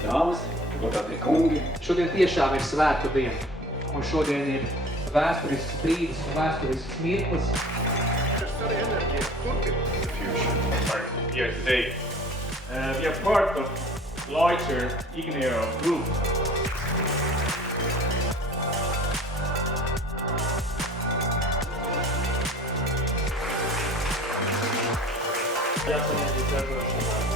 Dāmas, godātie kungi, Šodien tiešām ir svētku diena, un šodien ir vēsturisks brīdis un vēsturisks mirklis. Here today. We are part of larger Igneo group. Ja sam je izgledao